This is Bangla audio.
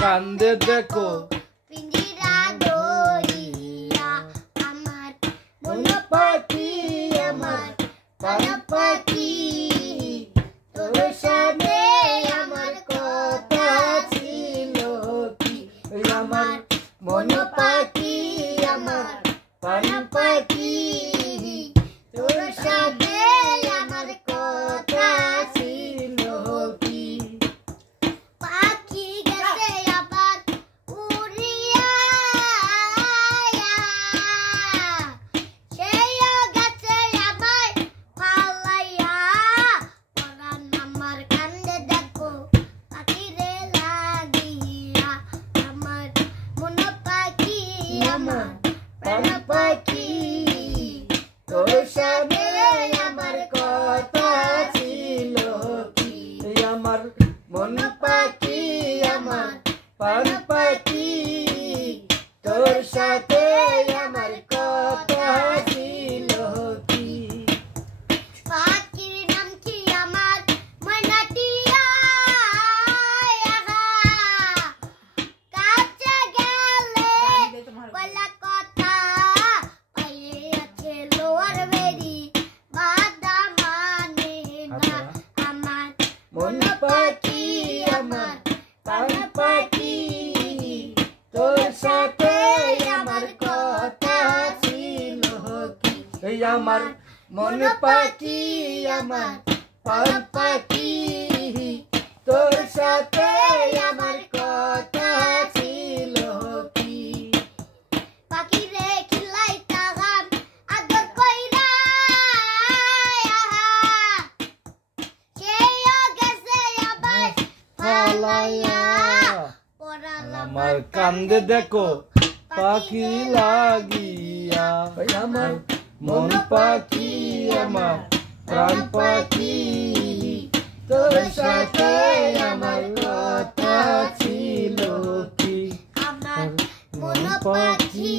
কান্দে দেখো পিঞ্জিরা ধরিয়া আমার মন পাখি আমার প্রাণ পাখি তোর সাথে আমার কথা ছিল কি আমার মন পাখি আমার প্রাণ পাখি তোর সাথে আমার কথা ছিল কি পাখি গেছে আবার উড়িয়া সেও গেছে আবার পালাইয়া পরাণ আমার কান্দে দেখো পাখিরে লাগিয়া আমার মন পাখি আমার প্রাণ পাখি তোর সাথে আমার কথা ছিল কি আমার মন পাখি আমার প্রাণ পাখি তোর সাথে আমার কথা ছিল কি পাখির নাম কি আমার ময়নাটিয়া কাছে গেলে বলা কথা পায়ে আছে লোয়ার বেরি বাদা মানে না আমার মন পাখি আমার প্রাণ পাখি তোর সাথে আমার কথা ছিল কি আমার মন পাখি আমার প্রাণ পাখি তোর সাথে আমার কথা ছিল কি পাখিরে খিলাইতাম আদর কইরা সেও গেছে আবার পালাইয়া পরাণ আমার কান্দে দেখো পাখি লাগিয়া আমার মন পাখি আমার প্রাণ পাখি তোর সাথে আমার কথা ছিল কি আমার মন পাখি